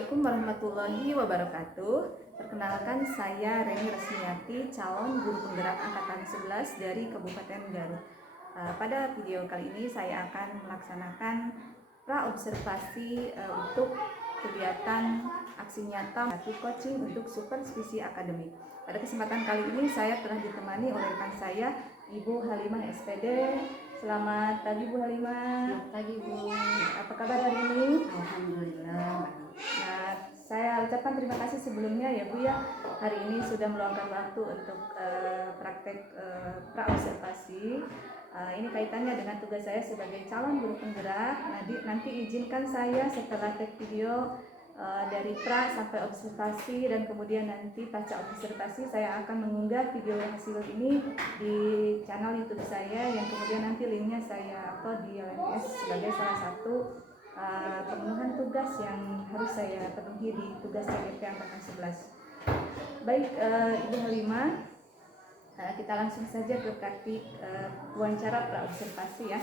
Assalamualaikum warahmatullahi wabarakatuh. Perkenalkan, saya Reni Resmiati, calon guru penggerak angkatan 11 dari Kabupaten Garut. Pada video kali ini saya akan melaksanakan pra-observasi untuk kegiatan aksi nyata satu coaching untuk supervisi akademik. Pada kesempatan kali ini saya telah ditemani oleh rekan saya, Ibu Halimah SPD. Selamat pagi Bu Halimah. Selamat pagi Bu. Apa kabar hari ini? Alhamdulillah. Nah, saya ucapkan terima kasih sebelumnya ya Bu ya, hari ini sudah meluangkan waktu untuk praktek pra-observasi. Ini kaitannya dengan tugas saya sebagai calon guru penggerak. Nanti izinkan saya setelah take video dari pra sampai observasi, dan kemudian nanti pasca observasi saya akan mengunggah video hasil ini di channel YouTube saya, yang kemudian nanti linknya saya upload di LMS sebagai salah satu pemenuhan tugas yang harus saya penuhi di tugas CGP angkatan 11. Baik, Ibu Halimah, kita langsung saja ke praktik wawancara pra-observasi ya.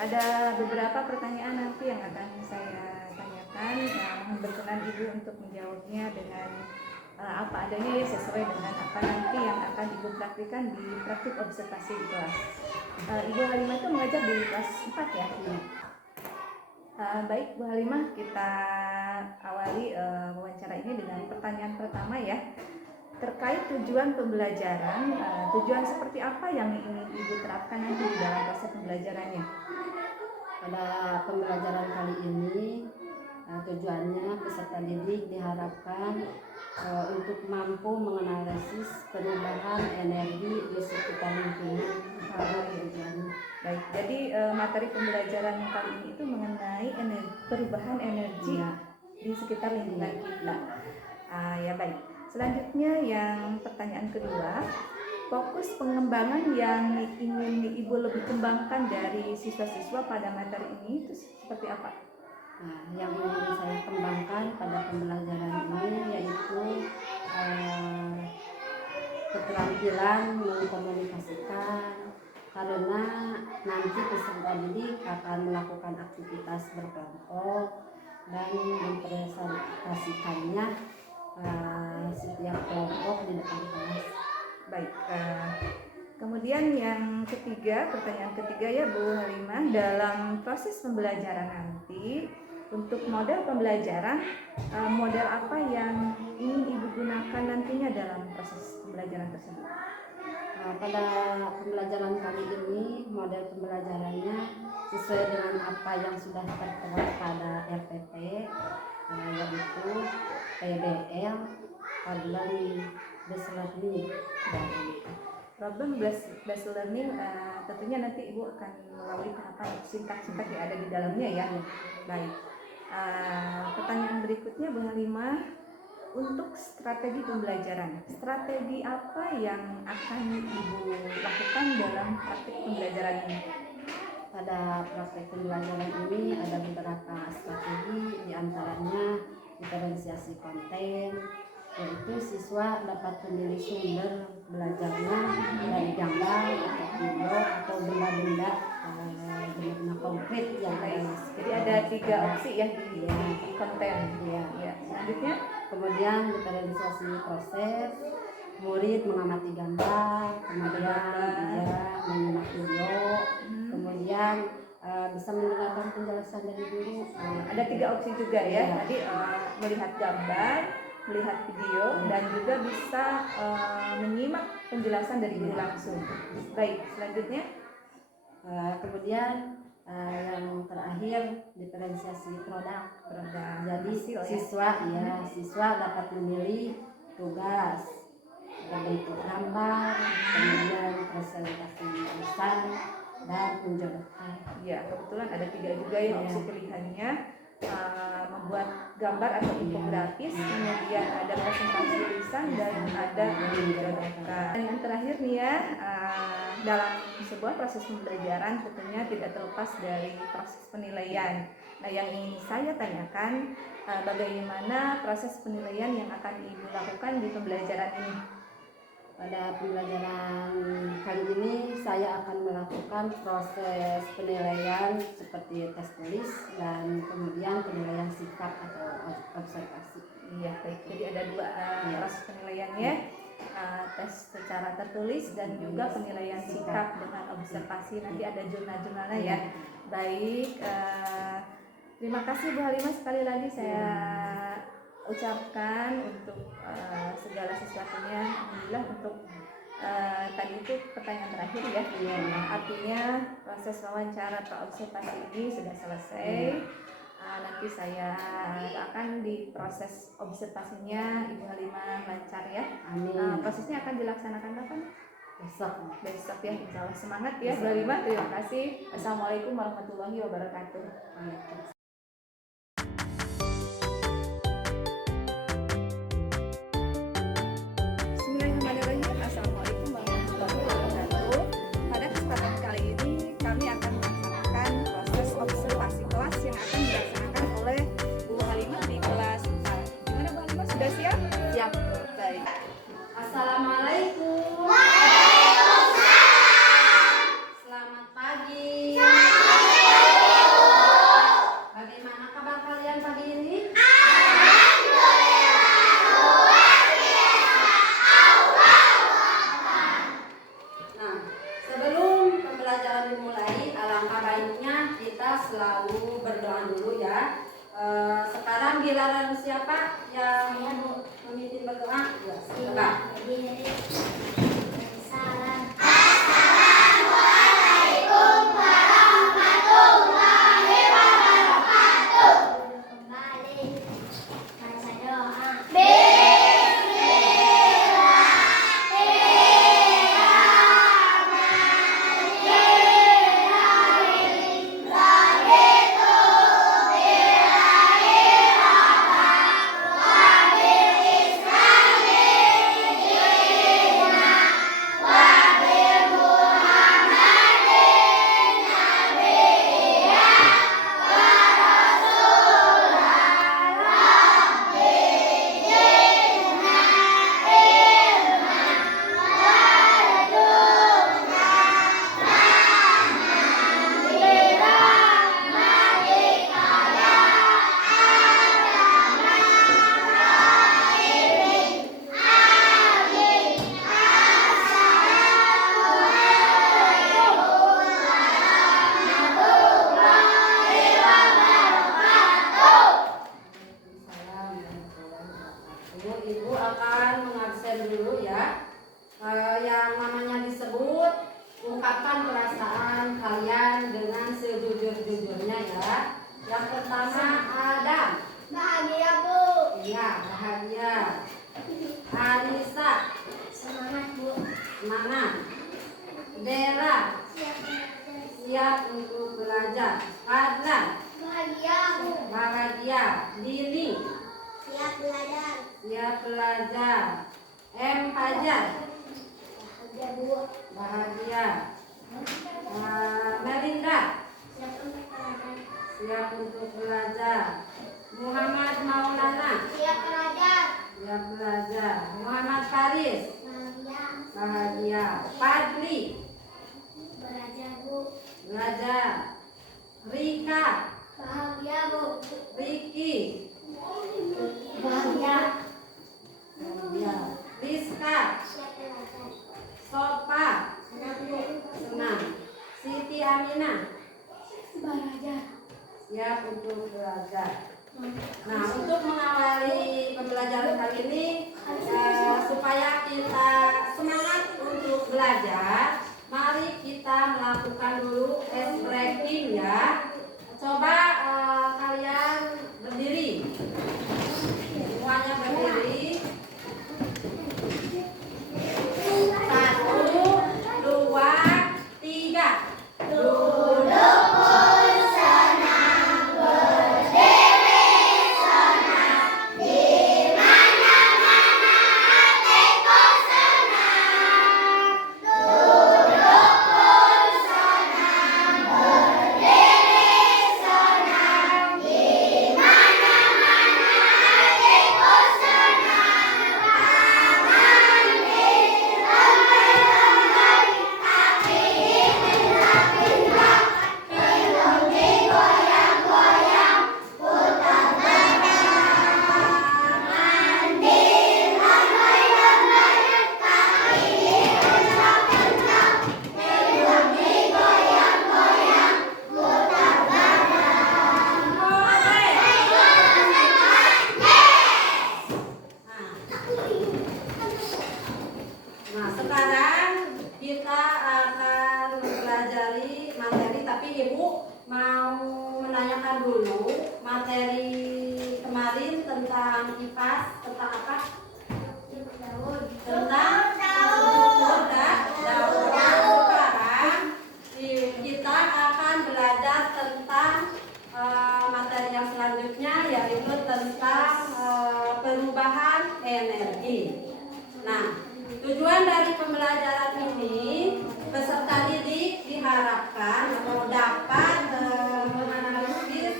Ada beberapa pertanyaan nanti yang akan saya tanyakan. Mohon berkenan Ibu untuk menjawabnya dengan apa adanya ya, sesuai dengan apa nanti yang akan Ibu praktikan di praktik observasi di kelas. Ibu Halimah itu mengajar di kelas 4 ya? Baik Bu Halimah, kita awali wawancara ini dengan pertanyaan pertama ya. Terkait tujuan pembelajaran, tujuan seperti apa yang ingin Ibu terapkan nanti di dalam proses pembelajarannya? Pada pembelajaran kali ini tujuannya peserta didik diharapkan untuk mampu menganalisis perubahan energi di sekitar lingkungan. Baik, jadi materi pembelajaran kali ini itu mengenai perubahan energi di sekitar lingkungan kita. Ya baik. Selanjutnya yang pertanyaan kedua, fokus pengembangan yang ingin Ibu lebih kembangkan dari siswa-siswa pada materi ini itu seperti apa? Yang ingin saya kembangkan pada pembelajaran ini yaitu keterampilan mengkomunikasikan, karena nanti peserta didik akan melakukan aktivitas berkelompok dan mempresentasikannya setiap kelompok di depan kelas. Baik, kemudian yang ketiga, pertanyaan ketiga ya Bu Halimah, dalam proses pembelajaran nanti untuk model pembelajaran, model apa yang ingin Ibu gunakan nantinya dalam proses pembelajaran tersebut? Pada pembelajaran kali ini model pembelajarannya sesuai dengan apa yang sudah tertera pada RPP, yaitu PBL, problem based learning. Tentunya nanti Ibu akan melalui tahapan singkat-singkat yang ada di dalamnya ya. Baik, pertanyaan berikutnya Bu Halimah, untuk strategi pembelajaran, strategi apa yang akan Ibu lakukan dalam praktik pembelajaran ini? Pada praktek pembelajaran ini ada beberapa strategi, diantaranya diferensiasi konten, yaitu siswa dapat memilih sumber belajarnya dari gambar atau video atau benda-benda konkret yang lain. Jadi ada 3 opsi ya di konten. Ya. Selanjutnya, kemudian diferensiasi proses, murid mengamati gambar, kemudian menyimak video, kemudian bisa mendengarkan penjelasan dari guru. Ada 3 opsi juga ya. Tadi melihat gambar, melihat video, dan juga bisa menyimak penjelasan dari guru langsung. Baik, selanjutnya kemudian yang terakhir diferensiasi produk. Jadi siswa dapat memilih tugas berbentuk gambar, kemudian presentasi tulisan, dan menjodohkan. Ya, kebetulan ada 3 juga yang opsi pilihannya, membuat gambar atau infografis, kemudian ada presentasi tulisan, dan ada menjodohkan. Dan yang terakhir nih ya, dalam sebuah proses pembelajaran tentunya tidak terlepas dari proses penilaian. Nah, yang ingin saya tanyakan, bagaimana proses penilaian yang akan Ibu lakukan di pembelajaran ini? Pada pembelajaran kali ini saya akan melakukan proses penilaian seperti tes tulis dan kemudian penilaian sikap atau observasi. Iya, baik. Jadi ada dua proses penilaiannya, tes secara tertulis dan juga penilaian sikap dengan observasi. Nanti ada jurnal-jurnalnya ya. Baik, terima kasih Bu Halimah, sekali lagi saya ucapkan untuk segala sesuatunya. Alhamdulillah untuk tadi itu pertanyaan terakhir ya. Artinya proses wawancara praobservasi ini sudah selesai. Nanti saya akan di proses observasinya Ibu Halimah lancar ya. Amin. Prosesnya akan dilaksanakan kapan? Besok ya, insya Allah. Semangat ya Bu Halimah. Terima kasih. Assalamualaikum warahmatullahi wabarakatuh. Bismillahirrahmanirrahim. Assalamualaikum warahmatullahi wabarakatuh. Pada kesempatan kali ini kami akan melaksanakan proses observasi kelas yang akan dilaksanakan oleh Bu Halimah di kelas 4. Gimana Bu Halimah, sudah siap? Siap. Baik. Assalamualaikum. Selamat pagi. Bagaimana kabar kalian pagi ini? Nah, sebelum pembelajaran dimulai, alangkah baiknya kita selalu berdoa dulu ya. Sekarang giliran siapa yang memimpin berdoa? Ya, coba. Ibu akan mengabsen dulu ya. Yang namanya disebut, ungkapkan perasaan kalian dengan sejujur-jujurnya ya. Yang pertama Adam. Bahagia Bu. Iya, bahagia. Anissa. Semangat Bu. Semangat. Dera. Siap belajar. Siap untuk belajar. Fadlan. Bahagia Bu. Bahagia. Dini. Siap belajar. Siap belajar. M. Fajar. Bahagia Bu. Bahagia. Melinda. Siap untuk belajar. Siap untuk belajar. Muhammad Maulana. Siap belajar. Siap belajar. Muhammad Faris. Bahagia. Bahagia. Fadli. Belajar Bu. Belajar. Rika. Bahagia Bu. Riki. Bahagia. Bahagia. Rizka. Siap belajar. Sopa. Senang Bu. Senang. Siti Aminah. Belajar. Siap untuk belajar. Nah, untuk mengawali pembelajaran kali ini, supaya kita semangat untuk belajar, mari kita melakukan dulu ice breaking ya. Coba kalian berdiri, semuanya berdiri. 1, 2, 3. Duduk pun senang, berdiri senang, di mana-mana tentang kipas, tentang apa? Daun. Tentang struktur daun. Sekarang kita akan belajar tentang materi yang selanjutnya, yaitu tentang perubahan energi. Nah, tujuan dari pembelajaran ini, peserta didik diharapkan atau dapat menganalisis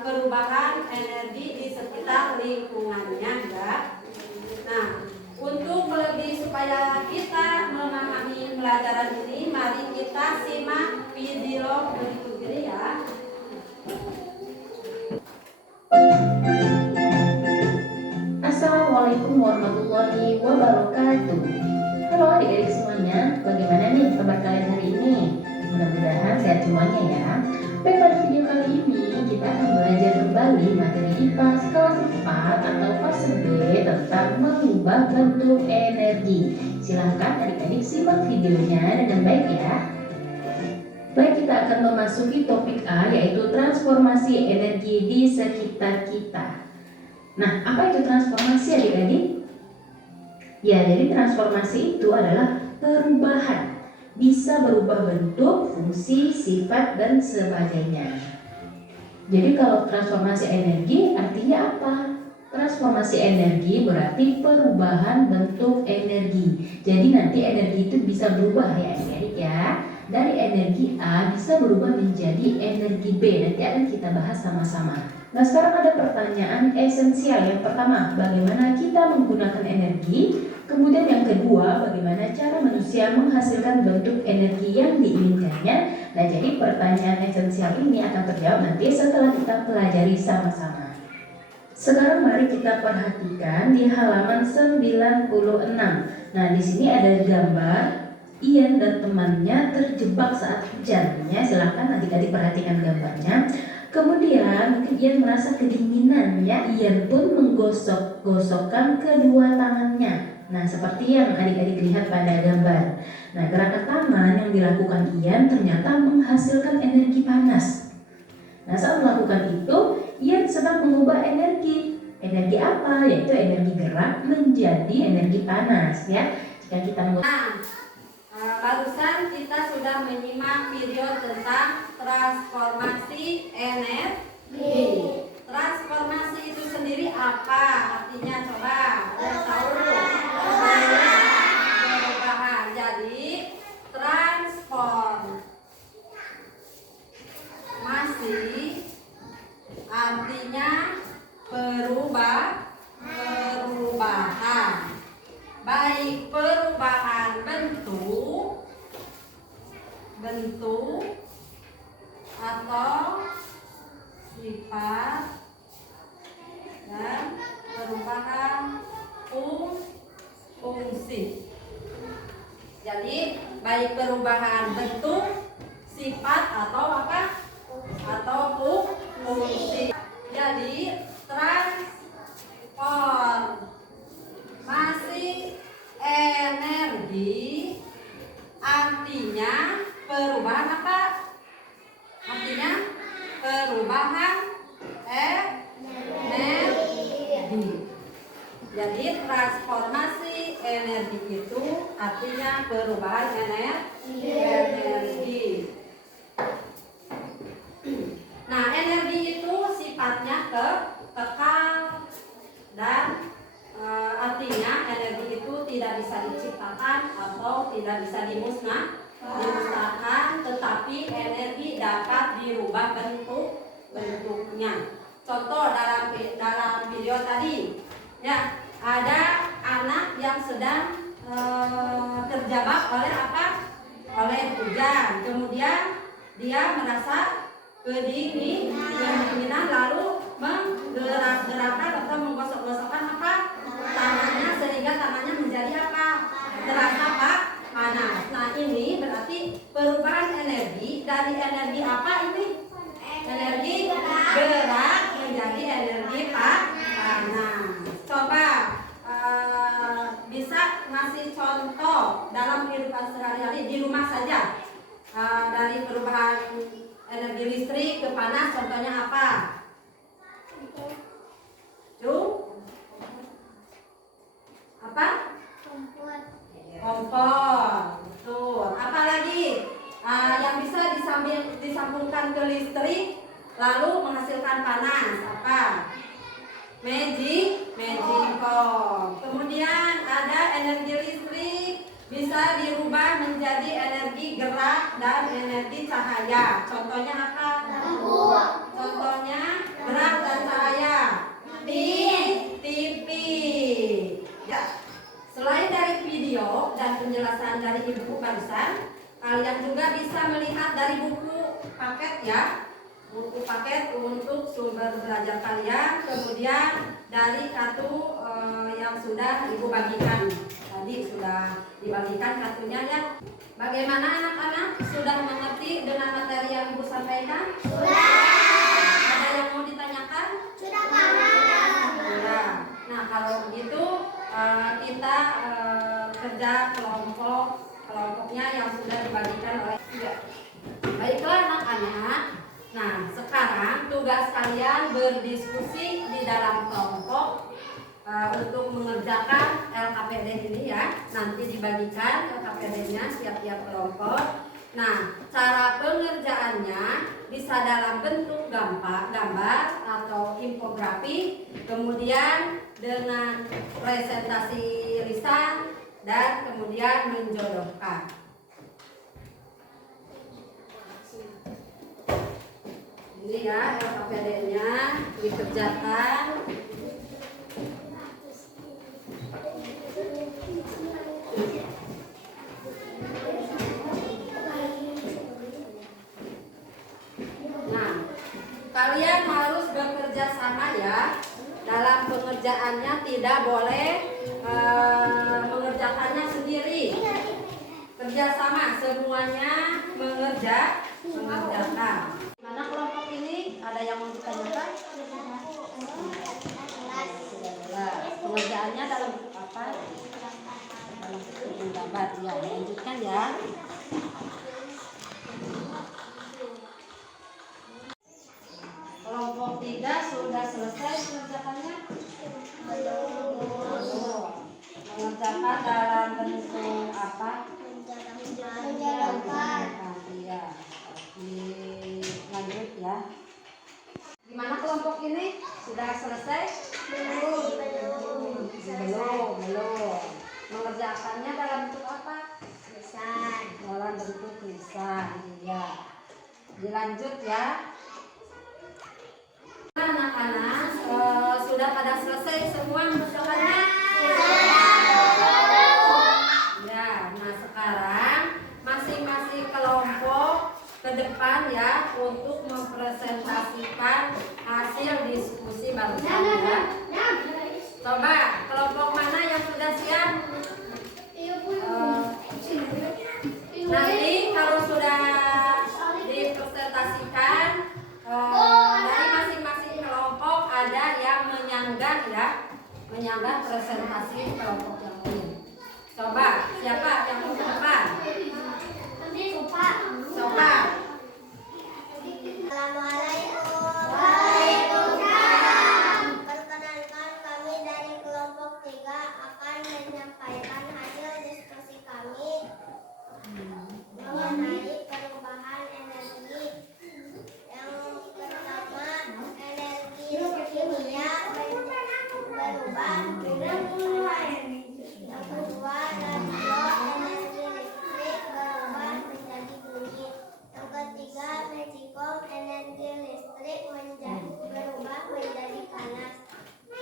perubahan energi di sekitar lingkungannya, ya. Nah, untuk supaya kita memahami pelajaran ini, mari kita simak video berikut ini, ya. Assalamualaikum warahmatullahi wabarakatuh. Halo adik-adik semuanya, bagaimana nih kabar kalian hari ini? Mudah-mudahan sehat semuanya ya. Baik, pada video kali ini kita akan belajar kembali materi IPA kelas 4 atau fase B tentang mengubah bentuk energi. Silahkan adik-adik simak videonya dengan baik ya. Baik, kita akan memasuki topik A, yaitu transformasi energi di sekitar kita. Nah, apa itu transformasi adik-adik? Ya, jadi transformasi itu adalah perubahan. Bisa berubah bentuk, fungsi, sifat, dan sebagainya. Jadi kalau transformasi energi artinya apa? Transformasi energi berarti perubahan bentuk energi. Jadi nanti energi itu bisa berubah ya adik-adik ya. Dari energi A bisa berubah menjadi energi B. Nanti akan kita bahas sama-sama. Nah, sekarang ada pertanyaan esensial. Yang pertama, bagaimana kita menggunakan energi? Kemudian yang kedua, bagaimana cara manusia menghasilkan bentuk energi yang diinginkannya? Nah, jadi pertanyaan esensial ini akan terjawab nanti setelah kita pelajari sama-sama. Sekarang mari kita perhatikan di halaman 96. Nah, di sini ada gambar Ian dan temannya terjebak saat hujan. Ya, silahkan adik-adik perhatikan gambarnya. Kemudian mungkin Ian merasa kedinginan, ya. Ian pun menggosok-gosokkan kedua tangannya. Nah, seperti yang adik-adik lihat pada gambar. Nah, gerakan tangan yang dilakukan Ian ternyata menghasilkan energi panas. Nah, saat melakukan itu, Ian sedang mengubah energi. Energi apa? Yaitu energi gerak menjadi energi panas, ya. Jika kita Barusan kita sudah menyimak video tentang transformasi energi. Transformasi itu sendiri apa artinya? Coba ada yang tahu? Perubahan. Jadi transformasi artinya perubahan. Baik perubahan bentuk atau sifat dan perubahan fungsi. Jadi baik perubahan bentuk, sifat atau apa? Atau fungsi. Jadi transformasi energi artinya perubahan apa? Artinya perubahan energi. Jadi transformasi energi itu artinya perubahan energi. Nah, energi itu sifatnya kekal dan artinya energi itu tidak bisa diciptakan atau tidak bisa dimusnahkan, tetapi energi dapat dirubah bentuknya. Contoh dalam video tadi, ya, ada anak yang sedang terjebak oleh apa? Oleh hujan. Kemudian dia merasa kedinginan, lalu menggerak-gerakkan atau menggosok-gosokkan apa? Tangannya, sehingga tangannya menjadi apa? Terasa panas. Nah, ini berarti perubahan energi dari energi apa ini? Energi gerak menjadi energi panas. Coba bisa ngasih contoh dalam kehidupan sehari-hari di rumah saja, dari perubahan energi listrik ke panas, contohnya apa? lalu menghasilkan panas. Apa? Magicom. Kemudian ada energi listrik bisa dirubah menjadi energi gerak dan energi cahaya. Contohnya apa? Contohnya gerak dan cahaya. TV. Ya. Selain dari video dan penjelasan dari ibu barusan, kalian juga bisa melihat dari buku paket ya. Buku paket untuk sumber belajar kalian, kemudian dari kartu yang sudah ibu bagikan tadi sudah dibagikan kartunya ya. Bagaimana anak-anak, sudah mengerti dengan materi yang ibu sampaikan? Ada yang mau ditanyakan? Sudah paham. Sudah. Nah kalau begitu kita kerja kelompoknya yang sudah dibagikan oleh ibu. Baiklah anak-anak. Nah, sekarang tugas kalian berdiskusi di dalam kelompok untuk mengerjakan LKPD ini ya. Nanti dibagikan LKPD-nya tiap-tiap kelompok. Nah, cara pengerjaannya bisa dalam bentuk gambar atau infografi, kemudian dengan presentasi lisan dan kemudian menjodohkan. Ini ya LKPD-nya dikerjakan. Nah, kalian harus bekerja sama ya. Dalam pengerjaannya tidak boleh mengerjakannya sendiri. Kerjasama, semuanya mengerjakan. Mana kelompok ini? Ada yang mau ditanyakan? Pengerjaannya dalam bentuk apa? Dalam bentuk gambar. Ya, lanjutkan ya. Kelompok 3 sudah selesai mengerjakannya? Belum. Mengerjakan dalam bentuk apa? Menjalankan. Iya. Lanjut ya. Gimana kelompok ini? Sudah selesai? Belum. Mengerjakannya dalam bentuk apa? Lisan. Dalam bentuk lisan. Iya. Dilanjut ya. Anak-anak sudah pada selesai semua mengerjakannya? Ya. Nah sekarang masing-masing kelompok ke depan ya untuk mempresentasikan hasil diskusi barusan ya. Coba kelompok mana yang sudah siap? Nanti kalau sudah dipresentasikan dari masing-masing kelompok ada yang menyanggah ya, menyanggah presentasi kelompok yang lain. Coba siapa yang mau ke depan? Coba. Assalamualaikum. Waalaikumsalam. Perkenalkan, kami dari kelompok 3 akan menyampaikan hasil diskusi kami mengenai perubahan energi. Yang pertama, energi kimia berubah menjadi panas. Yang kedua, radio energi listrik berubah menjadi bunyi. Yang ketiga, magicom energi listrik berubah menjadi panas.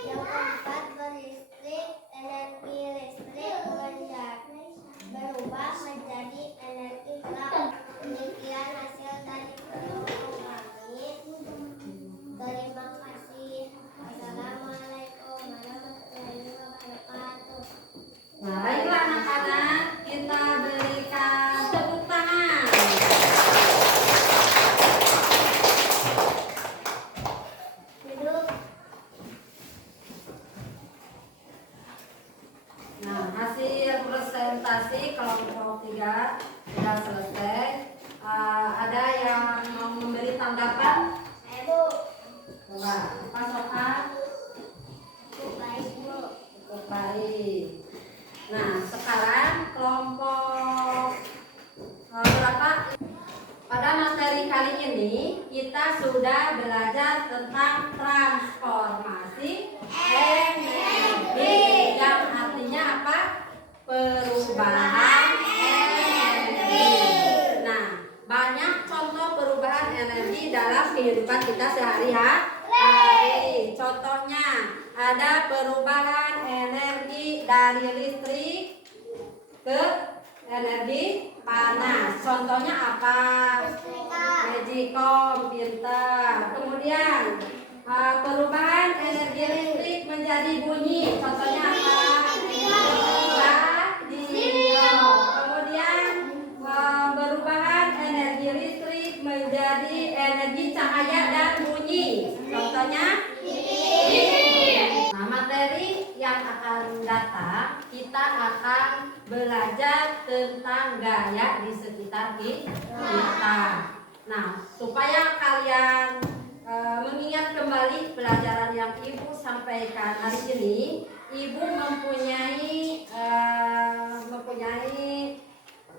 Yang keempat, berlistrik energi listrik berubah menjadi energi gelap. Demikian hasil dari kelompok kami. Terima kasih. Assalamualaikum warahmatullahi wabarakatuh. Nah, baiklah anak-anak, kita berikan tepuk tangan. Duduk. Nah, hasil presentasi kelompok 3 sudah selesai. Ada yang mau memberi tanggapan? Ibu. Coba, apa soal? Baik, Bu. Cukup baik. Nah, sekarang kelompok berapa? Pada materi kali ini kita sudah belajar kehidupan kita sehari-hari. Contohnya ada perubahan energi dari listrik ke energi panas. Contohnya apa? Magicom, pintar. Kemudian perubahan energi listrik menjadi bunyi. Contohnya apa? Radio. Kemudian perubahan energi listrik menjadi energi cahaya dan bunyi. Contohnya nah, materi yang akan datang kita akan belajar tentang gaya di sekitar kita. Nah, supaya kalian mengingat kembali pelajaran yang Ibu sampaikan hari ini, Ibu mempunyai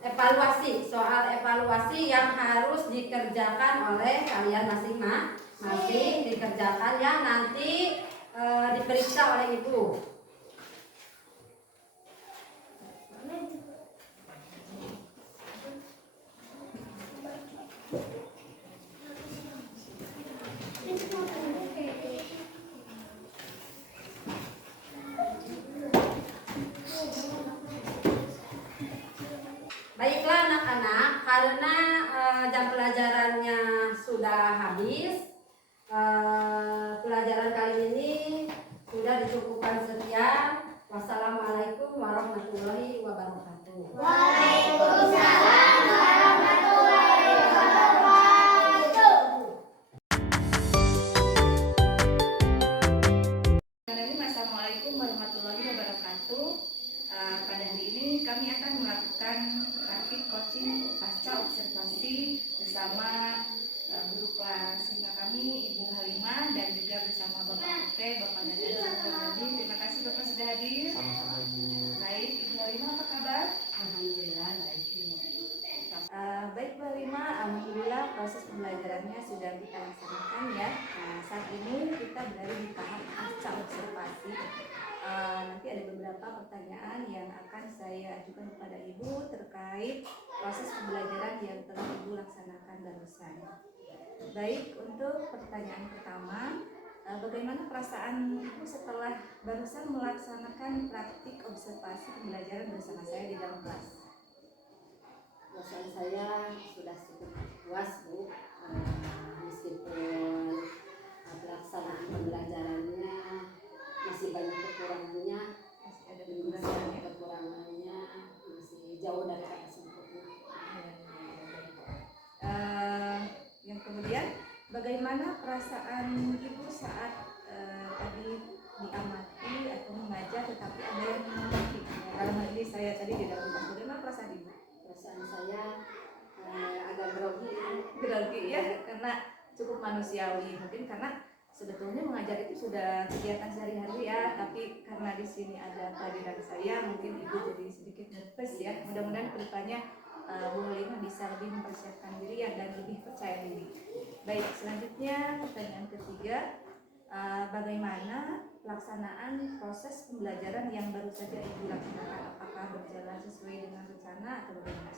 evaluasi, soal evaluasi yang harus dikerjakan oleh kalian masing-masing, dikerjakan ya, nanti diperiksa oleh Ibu. Baiklah anak-anak, karena jam pelajarannya sudah habis, pelajaran kali ini sudah dicukupkan sekian. Wassalamualaikum warahmatullahi wabarakatuh. Waalaikumsalam warahmatullahi wabarakatuh. Assalamualaikum warahmatullahi wabarakatuh. Pada hari ini kami akan melakukan praktik coaching pasca observasi bersama guru kelas 5 kami, Ibu Halimah, dan juga bersama Bapak Ute, Bapak Dadan, Bapak Dadi. Terima kasih Bapak sudah hadir. Sama-sama Ibu. Baik, Ibu Halimah apa kabar? Alhamdulillah baik. Baik Bu Halimah, alhamdulillah proses pembelajarannya sudah kita laksanakan ya. Nah, saat ini kita berada di tahap pasca observasi. Nanti ada beberapa pertanyaan yang akan saya ajukan kepada Ibu terkait proses pembelajaran yang telah Ibu laksanakan barusan. Baik, untuk pertanyaan pertama, bagaimana perasaan Ibu setelah barusan melaksanakan praktik observasi pembelajaran bersama saya di dalam kelas? Perasaan saya sudah cukup puas, Bu. Meskipun pelaksanaan pembelajarannya masih banyak kekurangannya, Masih ada kekurangannya masih jauh dari kata sempurna. Yang kemudian, bagaimana perasaan Ibu saat tadi diamati atau mengajar tetapi ada yang mengamati? Dalam hal ini saya tadi di dalam kelas, bagaimana perasaan Ibu? Perasaan saya agak Grogi ya, karena cukup manusiawi, mungkin karena sebetulnya mengajar itu sudah kegiatan sehari-hari ya, tapi karena di sini ada kehadiran saya, mungkin Ibu jadi sedikit nervous ya. Mudah-mudahan kedepannya Bu Halimah bisa lebih mempersiapkan diri ya dan lebih percaya diri. Baik, selanjutnya pertanyaan ketiga, bagaimana pelaksanaan proses pembelajaran yang baru saja Ibu laksanakan? Apakah berjalan sesuai dengan rencana atau bagaimana?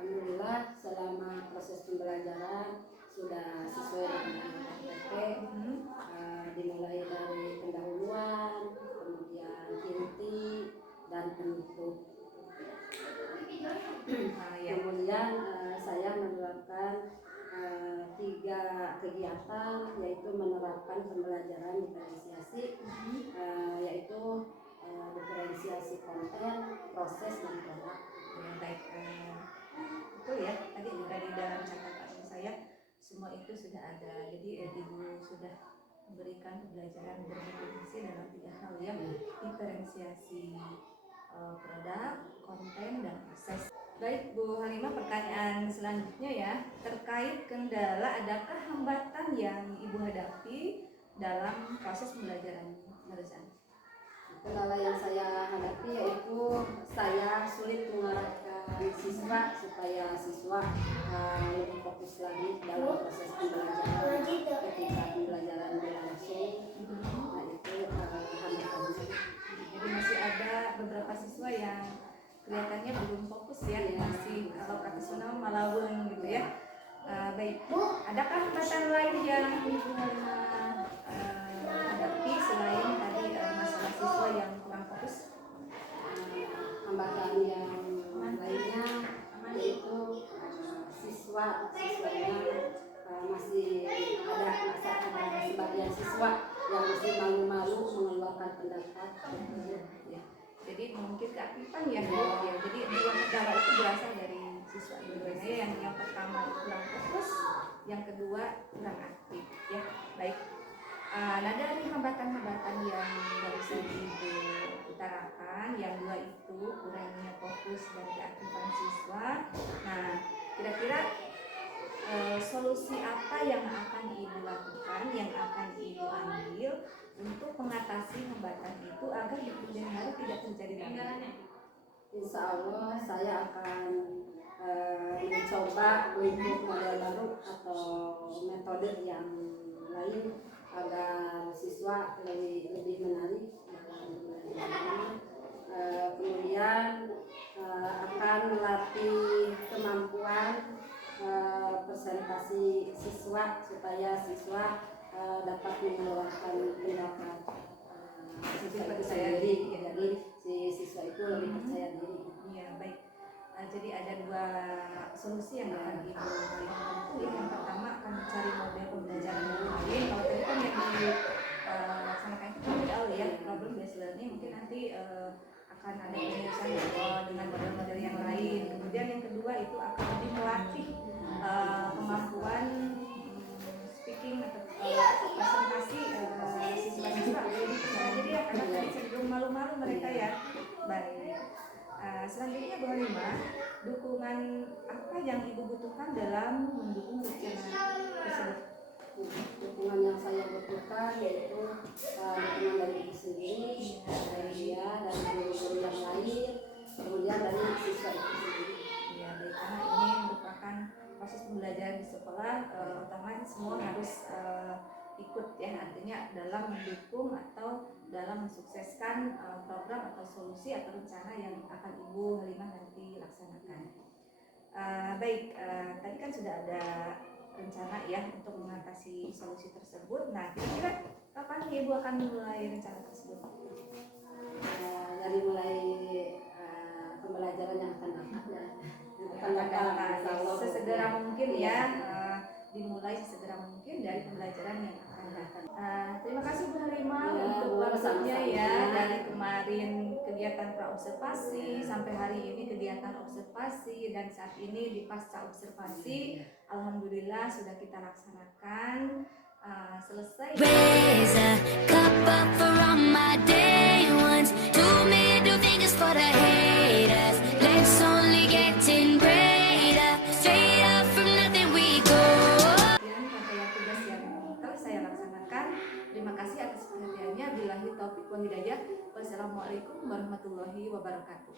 Alhamdulillah selama proses pembelajaran sudah sesuai dengan SOP. Dimulai dari pendahuluan, kemudian inti dan penutup. Kemudian saya menerapkan 3 kegiatan, yaitu menerapkan pembelajaran diferensiasi, yaitu diferensiasi konten, proses, dan produk. Baik, betul ya, tadi juga di dalam catatan saya semua itu sudah ada. Jadi Ibu sudah memberikan pembelajaran berdefinisi dalam 3 hal ya, diferensiasi produk, konten, dan proses. Baik Bu Halimah, pertanyaan selanjutnya ya, terkait kendala, adakah hambatan yang Ibu hadapi dalam proses pembelajaran barusan? Kendala yang saya hadapi yaitu saya sulit mengarahkan siswa supaya siswa lebih fokus lagi dalam proses pembelajaran ketika pembelajaran berlangsung. Nah, itu hambatannya. Jadi masih ada beberapa siswa yang kelihatannya belum fokus ya, masih kalau profesional malaweng gitu ya. Baik Bu, adakah hambatan lain yang Ibu hadapi selain tadi masalah siswa yang kurang fokus? Hambatan yang lainnya yaitu siswanya masih ada sebagian siswa yang masih malu-malu mengeluarkan pendapat. Ya. Jadi mungkin keaktifan ya Bu. Ya, jadi dua kendala itu berasal dari siswa dua-duanya. Yang pertama kurang fokus, yang kedua kurang aktif. Ya, baik. Nah, dari hambatan-hambatan yang barusan Ibu utarakan, yang dua itu kurangnya fokus dan keaktifan siswa. Nah, kira-kira solusi apa yang akan Ibu lakukan, yang akan Ibu ambil untuk mengatasi hambatan itu agar di kemudian hari tidak terjadi lagi? Insya Allah saya akan mencoba untuk model baru atau metode yang lain agar siswa lebih menarik dalam belajar. Kemudian akan melatih kemampuan presentasi siswa supaya siswa dapat mengeluarkan pendapat siswa itu sendiri. Jadi si siswa itu lebih percaya diri. Iya, baik. Jadi ada dua solusi yang akan Ibu tempuh. Yang pertama akan mencari model pembelajaran yang lain. Kalau tadi kan yang dilaksanakan itu PBL ya, problem based learning, mungkin nanti akan ada penyelesaian dengan model-model yang lain. Kemudian yang kedua itu akan lebih melatih kemampuan speaking atau presentasi siswa-siswa. Jadi ya karena tadi cenderung malu-malu mereka ya. Baik. Selanjutnya Bu Halimah, dukungan apa yang Ibu butuhkan dalam mendukung rencana tersebut? Dukungan yang saya butuhkan yaitu dukungan dari diri sendiri, dari dia, dari guru-guru yang lain, kemudian dari siswa itu sendiri. Ya, baik, karena ini merupakan proses pembelajaran di sekolah, otomatis semua harus ikut ya, artinya dalam mendukung atau dalam mensukseskan program atau solusi atau rencana yang akan Ibu Halimah nanti laksanakan. Baik, tadi kan sudah ada rencana ya untuk mengatasi solusi tersebut. Nah, kira-kira kapan Ibu akan mulai rencana tersebut? Dari mulai pembelajaran yang akan datang, sesegera mungkin ya, dimulai sesegera mungkin dari pembelajaran yang akan datang. Terima kasih Bu Halimah untuk waktunya ya, dari kemarin kegiatan praobservasi sampai hari ini kegiatan observasi, dan saat ini di pasca observasi alhamdulillah sudah kita laksanakan selesai. Raise a cup up for all my day ones. Two middle fingers for the haters. Life's only getting greater. Straight up from nothing we go. Rangkaian tugas yang telah saya laksanakan. Terima kasih atas perhatiannya. Billahi taufiq wal hidayah. Wassalamualaikum warahmatullahi wabarakatuh.